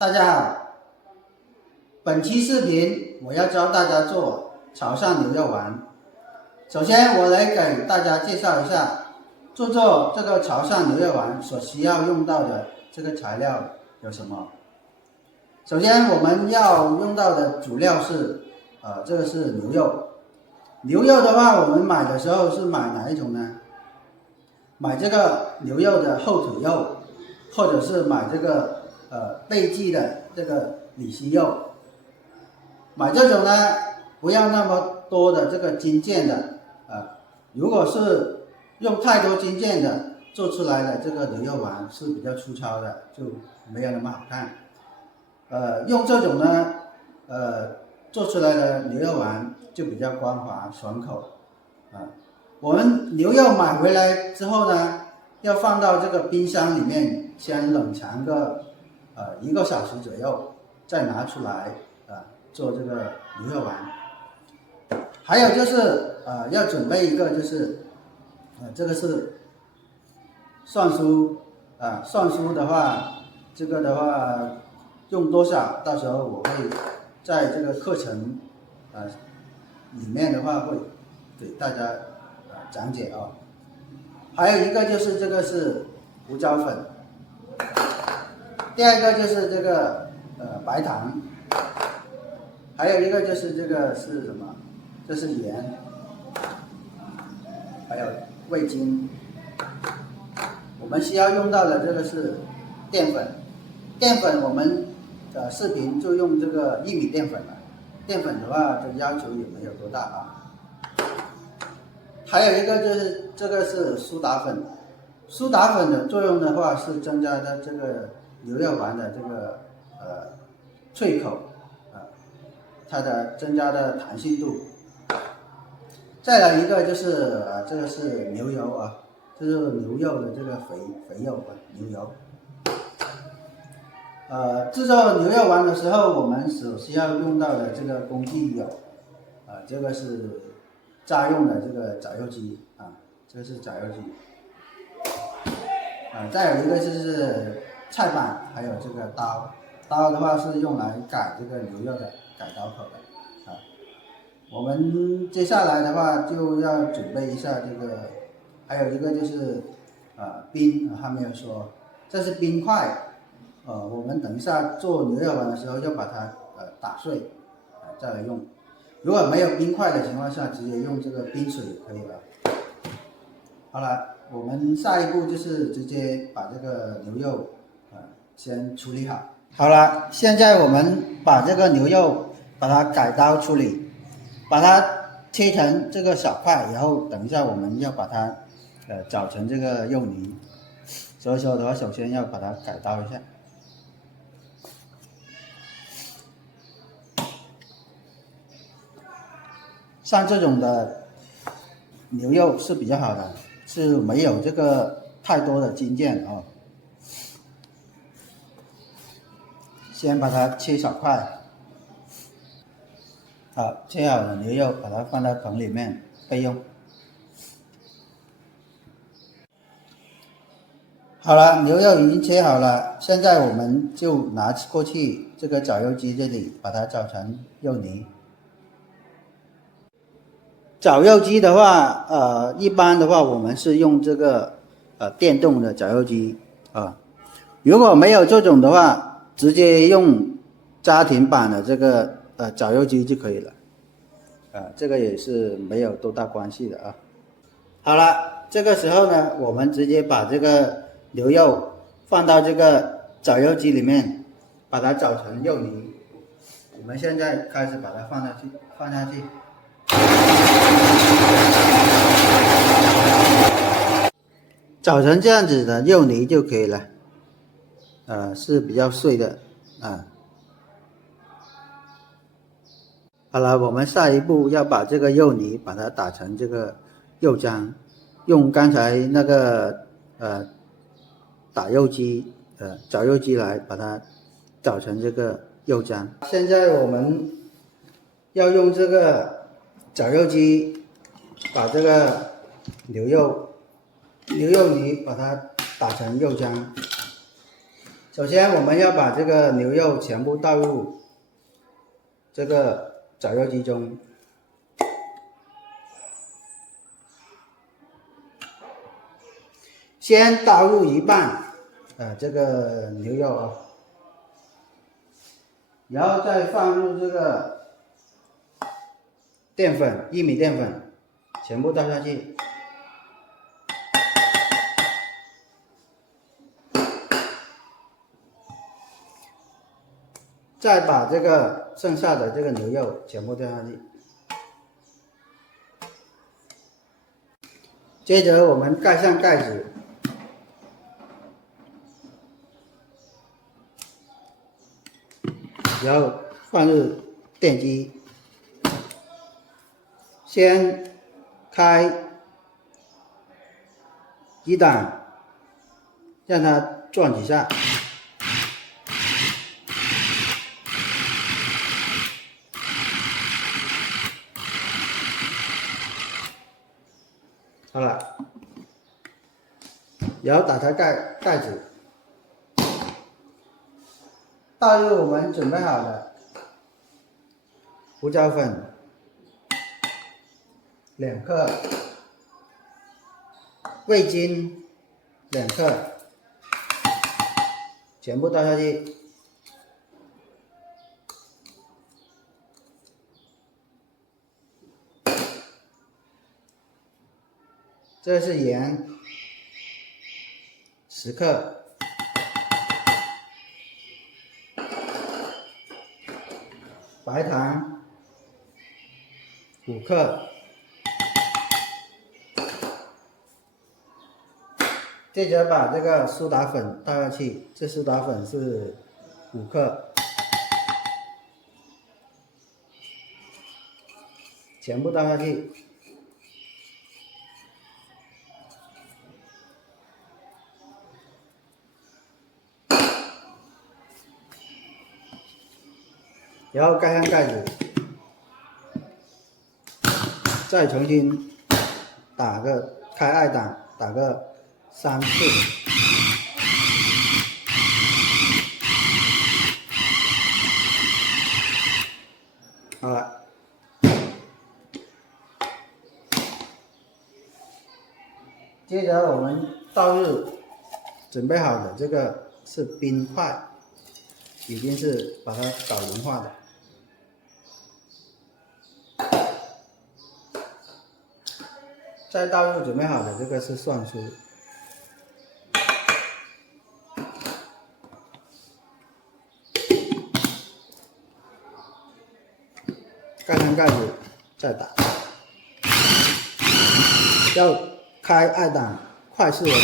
大家好，本期视频我要教大家做潮汕牛肉丸。首先，我来给大家介绍一下做这个潮汕牛肉丸所需要用到的这个材料有什么。首先，我们要用到的主料是，这个是牛肉。牛肉的话，我们买的时候是买哪一种呢？买这个牛肉的后腿肉，或者是买这个背肌的这个里脊肉。买这种呢，不要那么多的这个筋腱的如果是用太多筋腱的做出来的这个牛肉丸是比较粗糙的，就没有那么好看。用这种呢，做出来的牛肉丸就比较光滑爽口我们牛肉买回来之后呢，要放到这个冰箱里面先冷藏个1个小时左右，再拿出来做这个牛肉丸。还有就是要准备一个就是这个是蒜酥蒜酥的话，这个的话用多少，到时候我会在这个课程里面的话会给大家讲解还有一个就是这个是胡椒粉，第二个就是这个白糖，还有一个就是这个是什么？这是盐，还有味精。我们需要用到的这个是淀粉，淀粉我们视频就用这个玉米淀粉了。淀粉的话，这要求也没有多大还有一个就是这个是苏打粉，苏打粉的作用的话是增加的这个牛肉丸的这个脆口它的增加的弹性度。再来一个就是这个是牛油这是牛肉的这个肥肉牛油。制作牛肉丸的时候，我们所需要用到的这个工具有这个是家用的这个绞肉机这个是绞肉机再有一个就是菜板，还有这个刀的话是用来改这个牛肉的改刀口的我们接下来的话就要准备一下这个，还有一个就是冰还没有说，这是冰块我们等一下做牛肉丸的时候要把它打碎再来用。如果没有冰块的情况下，直接用这个冰水也可以了。好了，我们下一步就是直接把这个牛肉先处理好。好了，现在我们把这个牛肉把它改刀处理，把它切成这个小块，然后等一下我们要把它搅成这个肉泥。所以说的话，首先要把它改刀一下。像这种的牛肉是比较好的，是没有这个太多的筋腱先把它切小块。好，切好的牛肉把它放到盆里面备用。好了，牛肉已经切好了，现在我们就拿过去这个绞肉机这里，把它搅成肉泥。绞肉机的话，一般的话我们是用这个电动的绞肉机如果没有这种的话，直接用家庭版的这个绞肉机就可以了这个也是没有多大关系的好了，这个时候呢，我们直接把这个牛肉放到这个绞肉机里面，把它搅成肉泥。我们现在开始把它放下去。搅成这样子的肉泥就可以了是比较碎的好了，我们下一步要把这个肉泥把它打成这个肉浆，用刚才那个打肉机绞肉机来把它搅成这个肉浆。现在我们要用这个绞肉机把这个牛肉泥把它打成肉浆。首先我们要把这个牛肉全部倒入这个绞肉机中，先倒入一半这个牛肉啊，然后再放入这个淀粉，玉米淀粉，全部倒下去。再把这个剩下的这个牛肉全部掉下去，接着我们盖上盖子，然后放入电机，先开一档，让它转几下。好了，然后打开盖子，倒入我们准备好的胡椒粉2克，味精2克，全部倒下去。这是盐10克，白糖5克，接着把这个苏打粉倒下去，这苏打粉是5克，全部倒下去。然后盖上盖子，再重新开2档，打个3次。好了，接着我们倒入准备好的这个是冰块，已经是把它搞融化的。再倒入准备好的这个是蒜酥，盖上盖子，再打，要开2档，快速的打，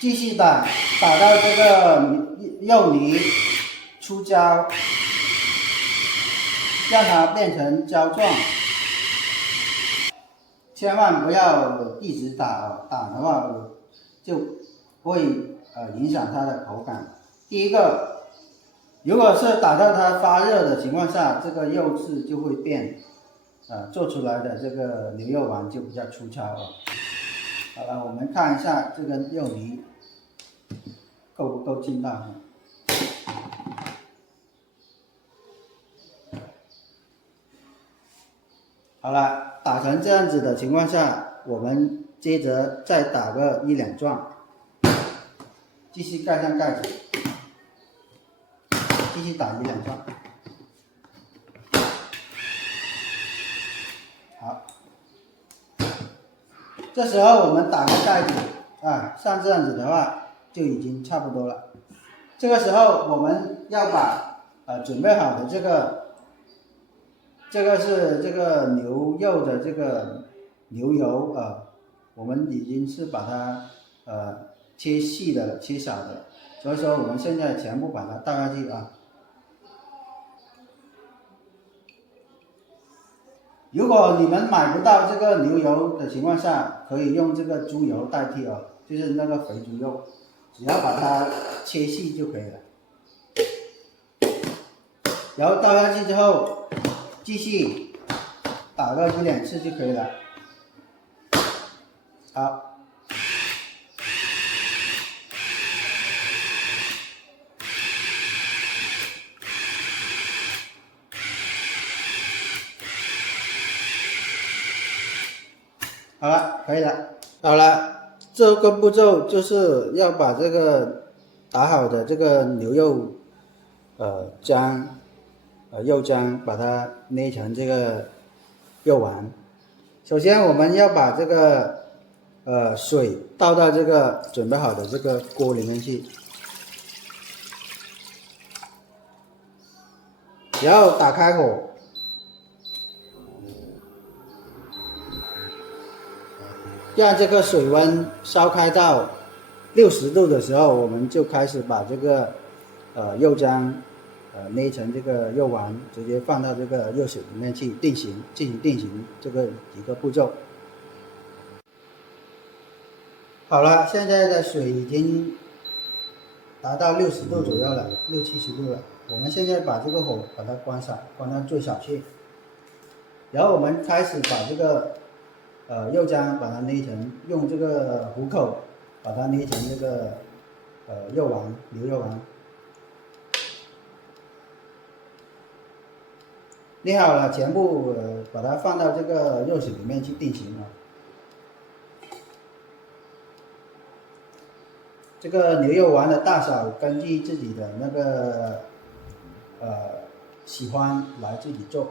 继续打到这个肉泥出胶，让它变成胶状。千万不要一直打，打的话就会影响它的口感。第一个，如果是打到它发热的情况下，这个肉质就会变，做出来的这个牛肉丸就比较粗糙啊。好了，我们看一下这个肉泥够不够劲道。好了，打成这样子的情况下，我们接着再打个1-2转，继续盖上盖子，继续打1-2转。好，这时候我们打个盖子像这样子的话就已经差不多了。这个时候我们要把准备好的这个是这个牛肉的这个牛油我们已经是把它切细的了，切小的，所以说我们现在全部把它倒下去啊。如果你们买不到这个牛油的情况下，可以用这个猪油代替就是那个肥猪肉，只要把它切细就可以了。然后倒下去之后，继续打个1-2次就可以了。好，好了，可以了。好了，这个步骤就是要把这个打好的这个牛肉浆肉浆把它捏成这个肉丸。首先我们要把这个水倒到这个准备好的这个锅里面去，然后打开火，让这个水温烧开到60度的时候，我们就开始把这个肉浆捏成这个肉丸，直接放到这个热水里面去定型，进行定型这个几个步骤。好了，现在的水已经达到60度左右了，60、70度了。我们现在把这个火把它关上，关到最小去。然后我们开始把这个肉浆把它捏成，用这个虎口把它捏成这个肉丸，牛肉丸。捏好了，全部把它放到这个热水里面去定型啊。这个牛肉丸的大小根据自己的那个喜欢来自己做，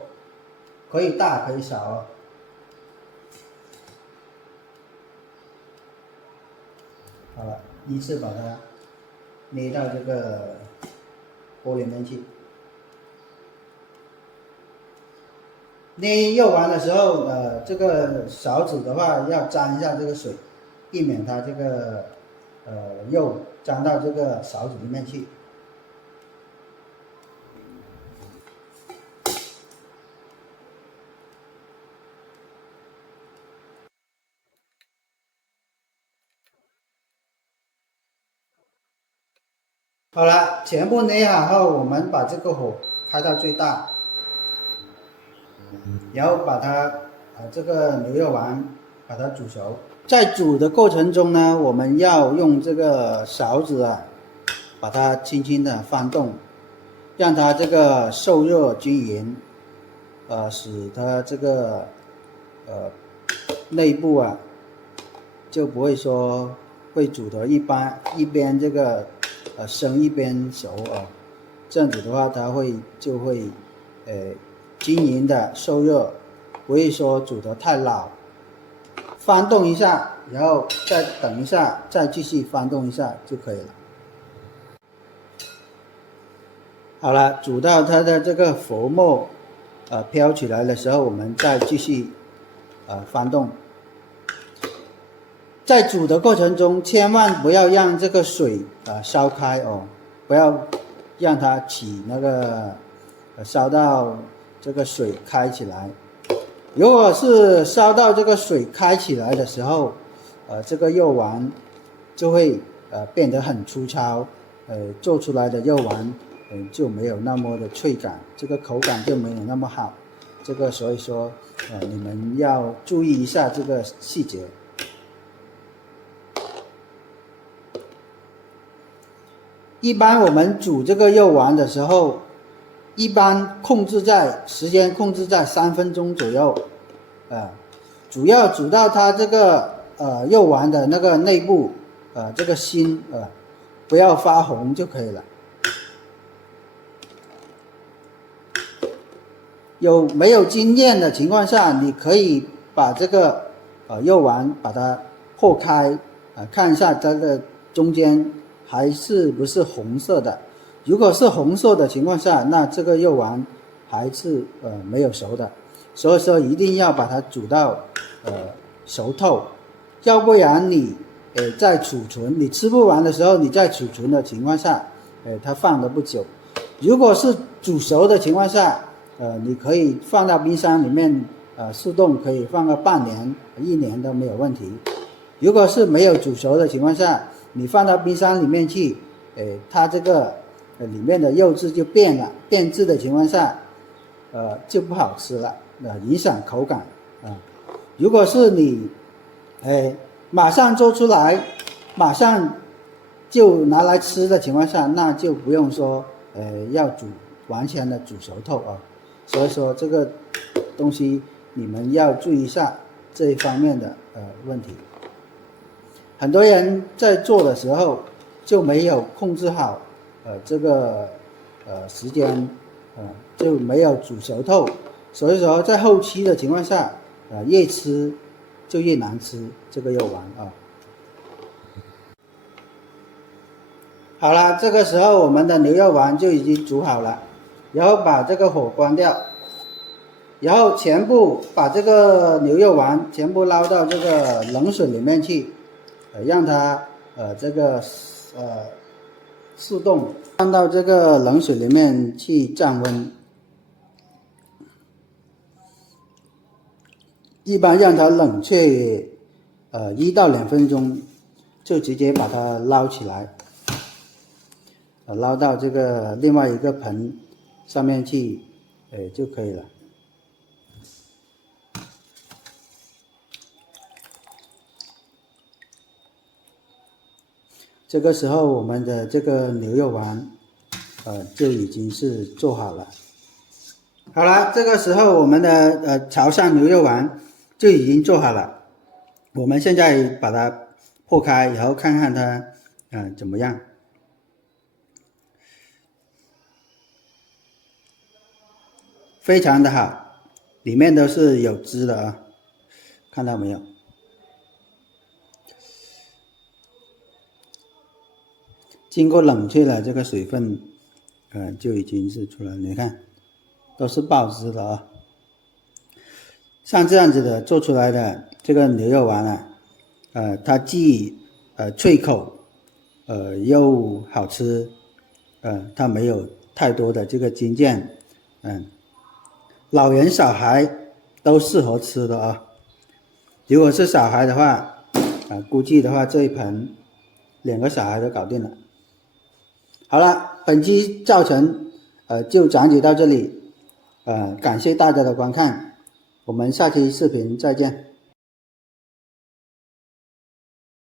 可以大可以小哦。好了，依次把它捏到这个锅里面去。捏肉丸的时候，这个勺子的话要沾一下这个水，避免它这个肉沾到这个勺子里面去。好了，全部捏好后，我们把这个火开到最大，然后把它这个牛肉丸把它煮熟。在煮的过程中呢，我们要用这个勺子把它轻轻的翻动，让它这个受热均匀，使它这个内部就不会说会煮的一边这个生一边熟这样子的话它就会均匀的受热，不会说煮得太老。翻动一下，然后再等一下，再继续翻动一下就可以了。好了，煮到它的这个浮沫飘起来的时候，我们再继续翻动。在煮的过程中，千万不要让这个水烧开哦，不要让它起那个烧到这个水开起来。如果是烧到这个水开起来的时候，这个肉丸就会变得很粗糙，做出来的肉丸就没有那么的脆感，这个口感就没有那么好。这个所以说你们要注意一下这个细节。一般我们煮这个肉丸的时候，一般时间控制在3分钟左右，主要煮到它这个肉丸的那个内部这个心不要发红就可以了。没有经验的情况下，你可以把这个肉丸把它破开看一下它的中间还是不是红色的。如果是红色的情况下，那这个肉丸还是没有熟的，所以说一定要把它煮到熟透，要不然你在储存你吃不完的时候，你在储存的情况下它放得不久。如果是煮熟的情况下你可以放到冰箱里面速冻，可以放个半年1年都没有问题。如果是没有煮熟的情况下，你放到冰箱里面去它这个里面的肉质就变了，变质的情况下就不好吃了，影响口感如果是你马上做出来马上就拿来吃的情况下，那就不用说要完全的煮熟透所以说这个东西你们要注意一下。这一方面的问题。很多人在做的时候就没有控制好这个时间，就没有煮熟透，所以说在后期的情况下越吃就越难吃这个肉丸啊。好了，这个时候我们的牛肉丸就已经煮好了，然后把这个火关掉，然后全部把这个牛肉丸全部捞到这个冷水里面去，让它这个速冻，放到这个冷水里面去降温，一般让它冷却1到2分钟，就直接把它捞起来，捞到这个另外一个盆上面去，就可以了。这个时候我们的这个牛肉丸就已经是做好了。好了，这个时候我们的潮汕牛肉丸就已经做好了。我们现在把它破开，然后看看它怎么样。非常的好，里面都是有汁的啊，看到没有？经过冷却了，这个水分就已经是出来了，你看都是爆汁的啊。像这样子的做出来的这个牛肉丸它既脆口又好吃，它没有太多的这个筋腱，老人小孩都适合吃的啊。如果是小孩的话估计的话这一盆2个小孩都搞定了。好了，本期教程就讲解到这里，感谢大家的观看，我们下期视频再见。